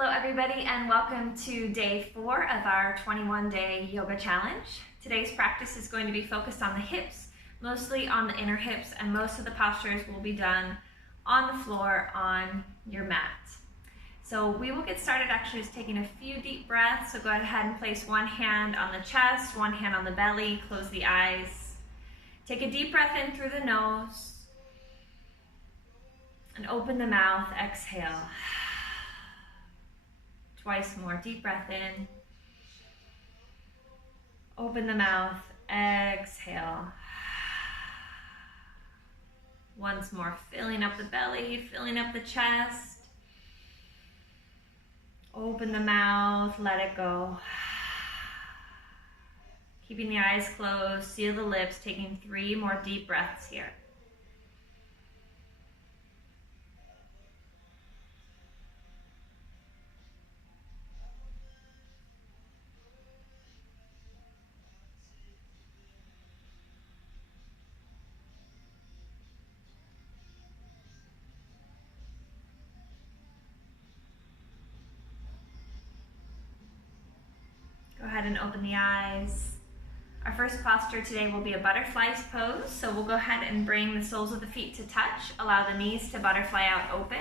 Hello everybody and welcome to day 4 of our 21-day yoga challenge. Today's practice is going to be focused on the hips, mostly on the inner hips, and most of the postures will be done on the floor on your mat. So we will get started actually just taking a few deep breaths. So go ahead and place one hand on the chest, one hand on the belly, close the eyes. Take a deep breath in through the nose and open the mouth, exhale. Twice more, deep breath in, open the mouth, exhale. Once more, filling up the belly, filling up the chest. Open the mouth, let it go. Keeping the eyes closed, seal the lips, taking 3 more deep breaths here. Go ahead and open the eyes. Our first posture today will be a butterfly pose. So we'll go ahead and bring the soles of the feet to touch. Allow the knees to butterfly out open.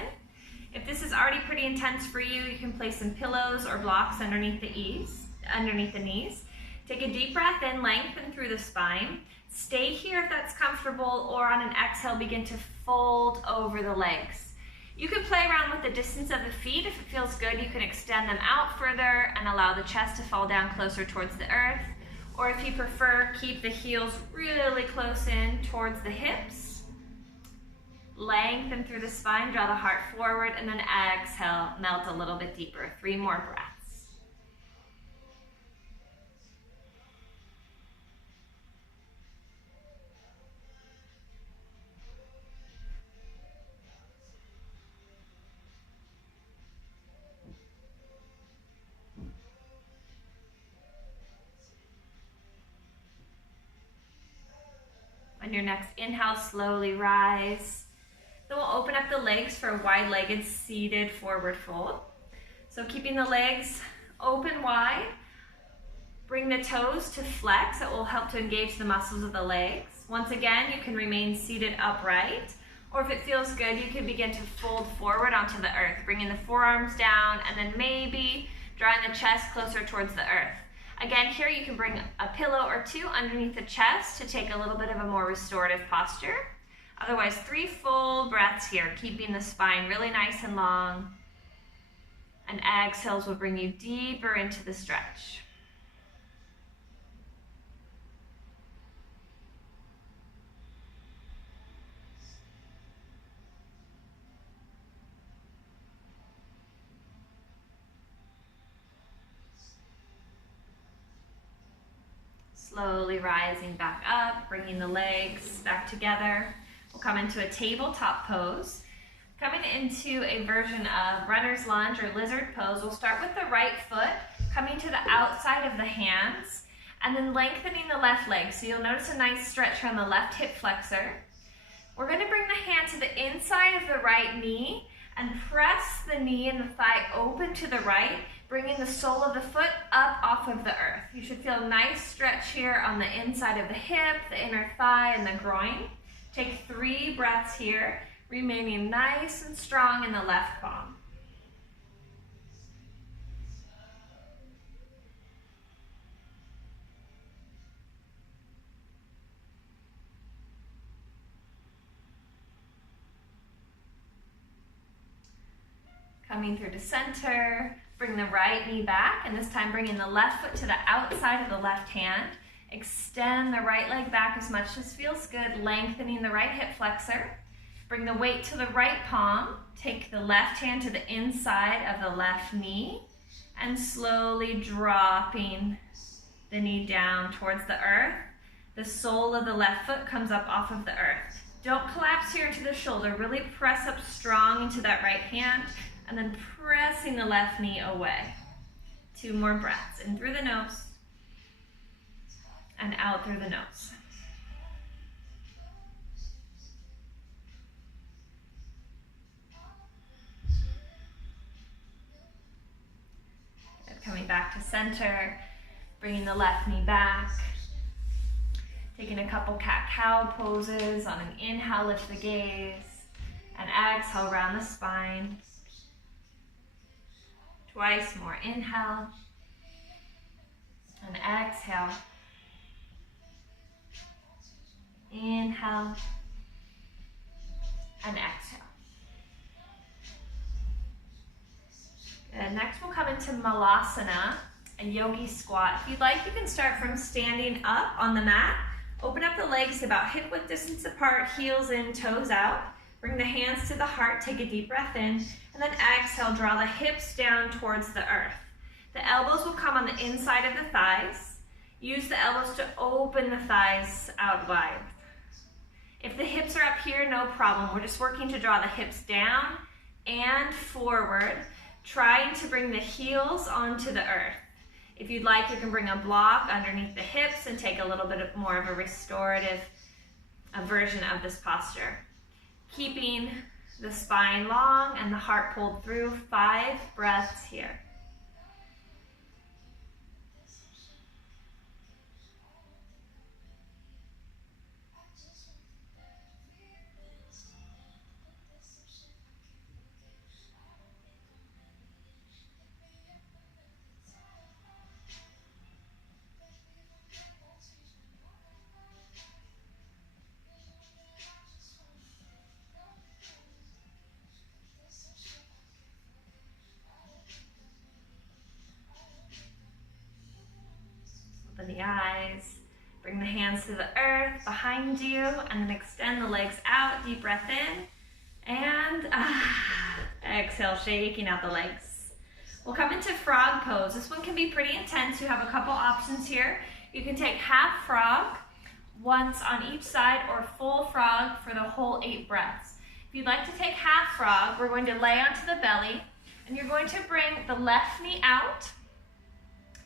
If this is already pretty intense for you, you can place some pillows or blocks underneath the knees. Take a deep breath in, lengthen through the spine. Stay here if that's comfortable, or on an exhale, begin to fold over the legs. You can play around with the distance of the feet. If it feels good, you can extend them out further and allow the chest to fall down closer towards the earth. Or if you prefer, keep the heels really close in towards the hips. Lengthen through the spine, draw the heart forward, and then exhale, melt a little bit deeper. 3 more breaths. On your next inhale, slowly rise. Then we'll open up the legs for a wide-legged seated forward fold. So keeping the legs open wide, bring the toes to flex. That will help to engage the muscles of the legs. Once again, you can remain seated upright, or if it feels good, you can begin to fold forward onto the earth, bringing the forearms down and then maybe drawing the chest closer towards the earth. Again, here you can bring a pillow or 2 underneath the chest to take a little bit of a more restorative posture. Otherwise, 3 full breaths here, keeping the spine really nice and long. And exhales will bring you deeper into the stretch. Slowly rising back up, bringing the legs back together. We'll come into a tabletop pose. Coming into a version of runner's lunge or lizard pose, we'll start with the right foot, coming to the outside of the hands, and then lengthening the left leg. So you'll notice a nice stretch on the left hip flexor. We're going to bring the hand to the inside of the right knee and press the knee and the thigh open to the right, bringing the sole of the foot up off of the earth. You should feel a nice stretch here on the inside of the hip, the inner thigh, and the groin. Take 3 breaths here, remaining nice and strong in the left palm. Coming through to center, bring the right knee back, and this time bringing the left foot to the outside of the left hand. Extend the right leg back as much as feels good, lengthening the right hip flexor. Bring the weight to the right palm, take the left hand to the inside of the left knee, and slowly dropping the knee down towards the earth. The sole of the left foot comes up off of the earth. Don't collapse here into the shoulder, really press up strong into that right hand, and then pressing the left knee away. 2 more breaths, in through the nose and out through the nose. back to center, bringing the left knee back. Taking a couple cat-cow poses. On an inhale, lift the gaze, and exhale, round the spine. Twice more, inhale, and exhale. Inhale, and exhale. Good. Next we'll come into Malasana, a yogi squat. If you'd like, you can start from standing up on the mat. Open up the legs about hip-width distance apart, heels in, toes out. Bring the hands to the heart, take a deep breath in, and then exhale, draw the hips down towards the earth. The elbows will come on the inside of the thighs. Use the elbows to open the thighs out wide. If the hips are up here, no problem. We're just working to draw the hips down and forward, trying to bring the heels onto the earth. If you'd like, you can bring a block underneath the hips and take a little bit more of a restorative version of this posture. Keeping the spine long and the heart pulled through. 5 breaths here. Open the eyes, bring the hands to the earth behind you, and then extend the legs out. Deep breath in, and exhale, shaking out the legs. We'll come into frog pose. This one can be pretty intense. You have a couple options here. You can take half frog, once on each side, or full frog for the whole 8 breaths. If you'd like to take half frog, we're going to lay onto the belly, and you're going to bring the left knee out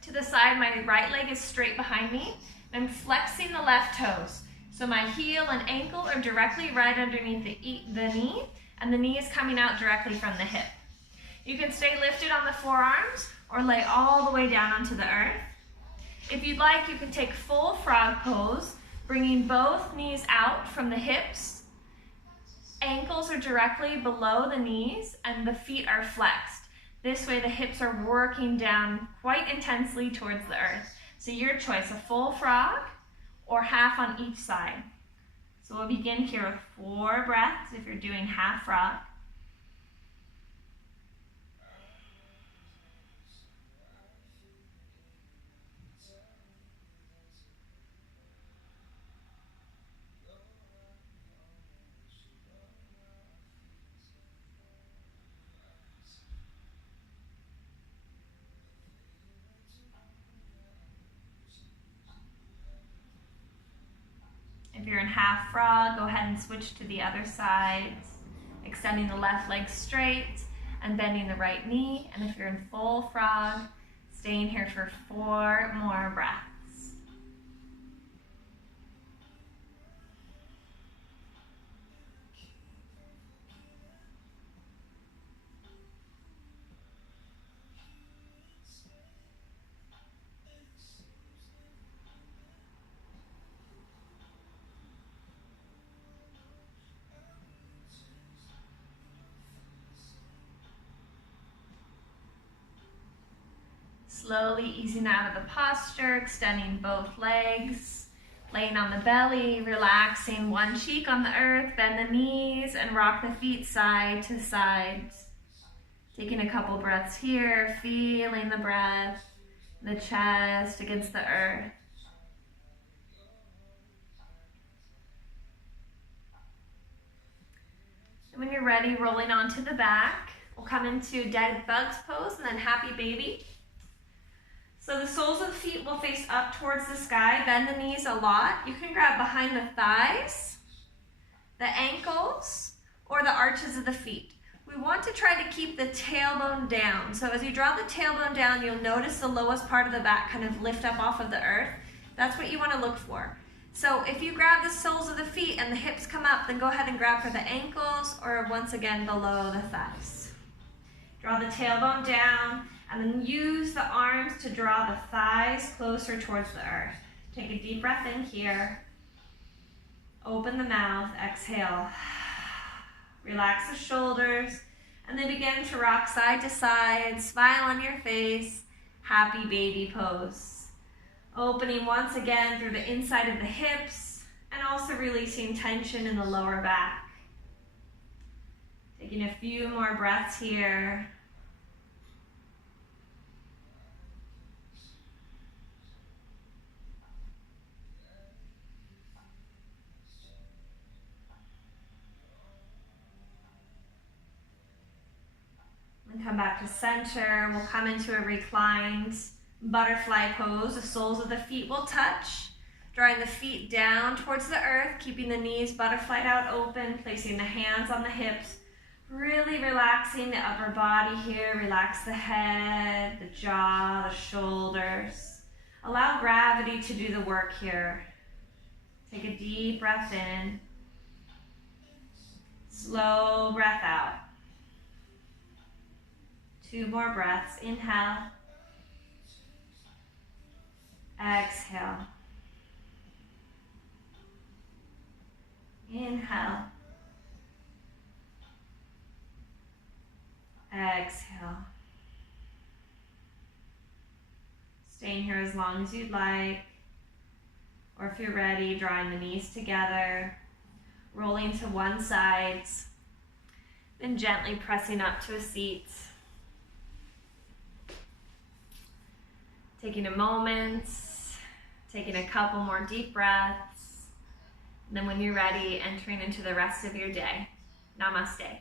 to the side. My right leg is straight behind me. I'm flexing the left toes. So my heel and ankle are directly right underneath the knee, and the knee is coming out directly from the hip. You can stay lifted on the forearms or lay all the way down onto the earth. If you'd like, you can take full frog pose, bringing both knees out from the hips. Ankles are directly below the knees, and the feet are flexed. This way the hips are working down quite intensely towards the earth. So your choice, a full frog or half on each side. So we'll begin here with 4 breaths if you're doing half frog. If you're in half frog, go ahead and switch to the other side, extending the left leg straight and bending the right knee. And if you're in full frog, staying here for 4 more breaths. Slowly easing out of the posture, extending both legs, laying on the belly, relaxing one cheek on the earth, bend the knees, and rock the feet side to side. Taking a couple breaths here, feeling the breath, the chest against the earth. And when you're ready, rolling onto the back, we'll come into dead bugs pose and then happy baby. So the soles of the feet will face up towards the sky. Bend the knees a lot. You can grab behind the thighs, the ankles, or the arches of the feet. We want to try to keep the tailbone down. So as you draw the tailbone down, you'll notice the lowest part of the back kind of lift up off of the earth. That's what you want to look for. So if you grab the soles of the feet and the hips come up, then go ahead and grab for the ankles or once again below the thighs. Draw the tailbone down, and then use the arms to draw the thighs closer towards the earth. Take a deep breath in here. Open the mouth, exhale. Relax the shoulders, and then begin to rock side to side, smile on your face, happy baby pose. Opening once again through the inside of the hips, and also releasing tension in the lower back. Taking a few more breaths here. And come back to center. We'll come into a reclined butterfly pose. The soles of the feet will touch, drawing the feet down towards the earth, keeping the knees butterflied out open, placing the hands on the hips, really relaxing the upper body here. Relax the head, the jaw, the shoulders. Allow gravity to do the work here. Take a deep breath in. Slow breath out. 2 more breaths. Inhale. Exhale. Inhale. Exhale. Staying here as long as you'd like. Or if you're ready, drawing the knees together, rolling to one side, then gently pressing up to a seat. Taking a moment, taking a couple more deep breaths, and then when you're ready, entering into the rest of your day. Namaste.